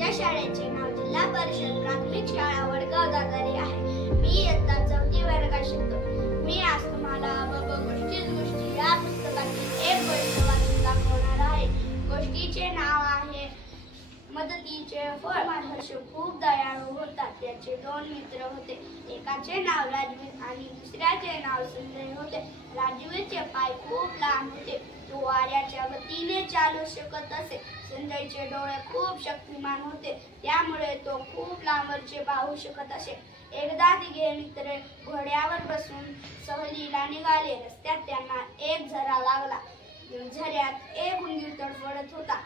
माझ्या शाळेचे नाव जिल्हा परिषद प्राथमिक शाळा वडगाव दादारी आहे। मी इयत्ता 4थी वर्गात शिकतो। मी आज तुम्हाला गोष्टीच गोष्टी या पुस्तकातील एक गोष्ट वाचून दाखवणार आहे। गोष्टीचे नाव आहे मदतीचे फळ। महर्षी खूप दयाळू होता। त्याचे 2 मित्र होते। एकाचे नाव राजवीर आणि दुसऱ्याचे नाव संजय होते। राजवीरचे पाय खूप लांब होते। तो वाऱ्याच्या गतीने चालू शकत असे। संजयचे डोळे खूप शक्तिमान होते, त्यामुळे तो खूप लांबवरचे पाहू शकत असे। एकदा तिघे मित्र घोड्यावर बसून सहलीला निघाले। रस्त्यात त्यांना एक झरा लागला। झऱ्यात एक उंदीर तडफडत होता।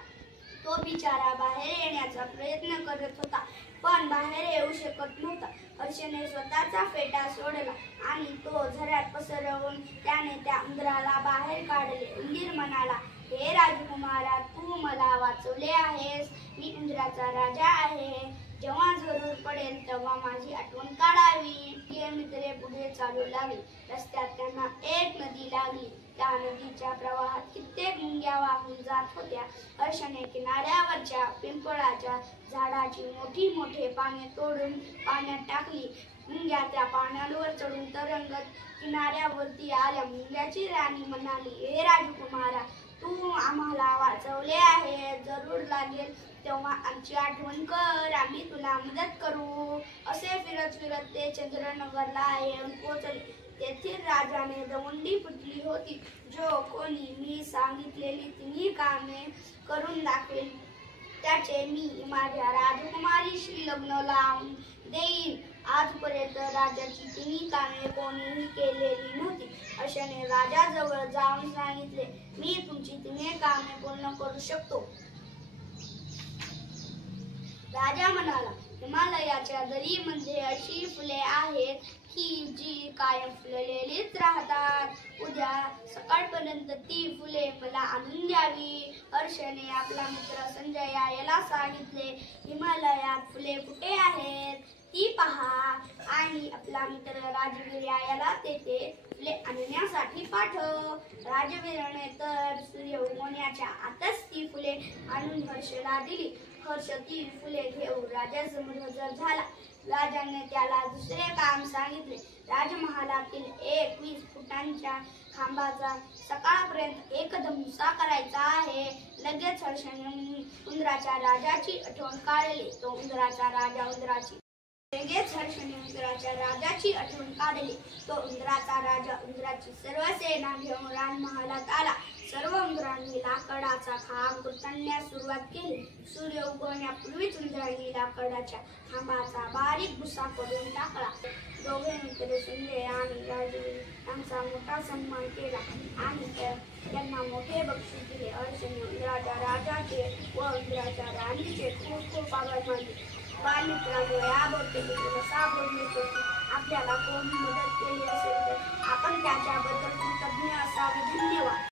तो बिचारा बाहेर येण्याचा प्रयत्न करत होता, पण बाहेर येऊ शकत नव्हता। हर्षने स्वतःचा फेटा सोडला आणि तो झऱ्यात पसरवून त्याने त्या उंदराला बाहेर काढले। उंदीर म्हणाला, हे राजकुमारा, तू मला वाचवले आहेस। मी उंदराचा राजा आहे। जेव्हा जरूर पडेल तेव्हा माझी आठवण काढावी। हे मित्र पुढे चालू लागले। रस्त्यात त्यांना एक नदी लागली। त्या नदीच्या प्रवाहात कित्येक मुंग्या वाहून जात होत्या। हर्षने किनाऱ्यावरच्या पिंपळाच्या झाडाची मोठी पाने तोडून पाण्यात टाकली। मुंग्या त्या पाण्यावर चढून तरंगत किनाऱ्यावरती आल्या। मुंग्याची राणी म्हणाली, हे राजकुमारा, तू आम्हाला वाचवले आहे। जरूर लागेल तेव्हा आमची आठवण कर, आम्ही तुला मदत करू। असे फिरत फिरत ते चंद्रनगरला येऊन पोहोचले। तेथील राजाने दवंडी फुटली होती। जो कोणी मी सांगितलेली तिन्ही कामे करून दाखवेल त्याचे मी माझ्या राजकुमारीशी लग्न लावून देईन। आजपर्यंत राजाची तिन्ही कामे कोणीही केलेली नव्हती। हर्षने राजाजवळ जाऊन सांगितले, मी तुमची तिन्ही कामे पूर्ण करू शकतो। राजा म्हणाला, हिमालयाच्या दरीमध्ये अशी फुले आहेत की जी कायम फुललेलीच राहतात। उद्या सकाळपर्यंत ती फुले मला आणून द्यावी। हर्षने आपला मित्र संजय याला सांगितले, हिमालयात फुले कुठे आहेत ती पहा, आणि आपला मित्र राजवीर याला तेथे फुले आणण्यासाठी पाठव। राजवीरने तर सूर्य उगवण्याच्या आतच ती फुले आणून हर्षला दिली। हर्ष ती फुले घेऊन राजासमोर हजर झाला। राजाने त्याला दुसरे काम सांगितले। राजमहालातील 21 फुटांच्या खांबाचा सकाळपर्यंत एकदम मुसा करायचा आहे। लगेच हर्षने उंदराच्या राजाची आठवण काढली। तो उंदराचा राजा उंदराची सर्व सेना घेऊन राजमहालात आला। सर्व उंदरांनी लाकडाचा खांब कुरतडण्यास सुरुवात केली। सूर्य उगवण्यापूर्वीच उंदरांनी लाकडाच्या खांबाचा बारीक भुसा करून टाकला। दोघे मित्र संजय आणि राजवीर यांचा मोठा सन्मान केला आणि त्यांना मोठे बक्षीस दिले। हर्षने उंदराच्या राजाचे व उंदराच्या राणीचे खूप आभार मानले। बालमित्रांनो, याबद्दल साबोधले आपल्याला कोणी मदत केली असेल तर आपण त्याच्याबद्दल कृतज्ञ असावे।